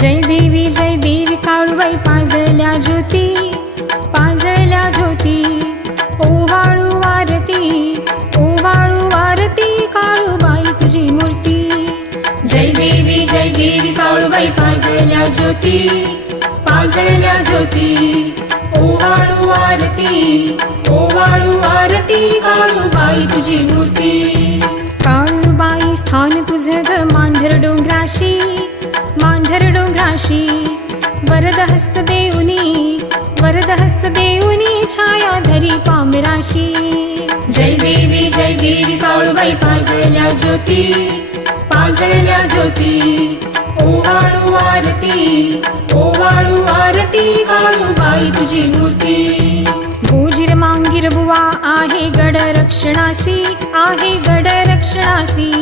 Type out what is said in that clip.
जय देवी काळूबाई पाजळल्या ज्योती, पाजळल्या ज्योती. ओवाळू आरती काळूबाई तुझी मूर्ती. जय देवी काळूबाई पाजळल्या ज्योती, पाजळल्या ज्योती. ओवाळू आरती काळूबाई तुझी मूर्ती. काळूबाई स्थान तुझं ग मांढर डोंगराशी, मांढर डोंगराशी. वरदहस्त देऊनी छाया धरी पामराशी. जय देवी काळूबाई पाजळल्या ज्योती, पाजळल्या ज्योती. ओवाळू आरती काळूबाई तुझी मूर्ती. गोजीर मांगीर बुवा आहे गड रक्षणासी, आहे गड रक्षणासी.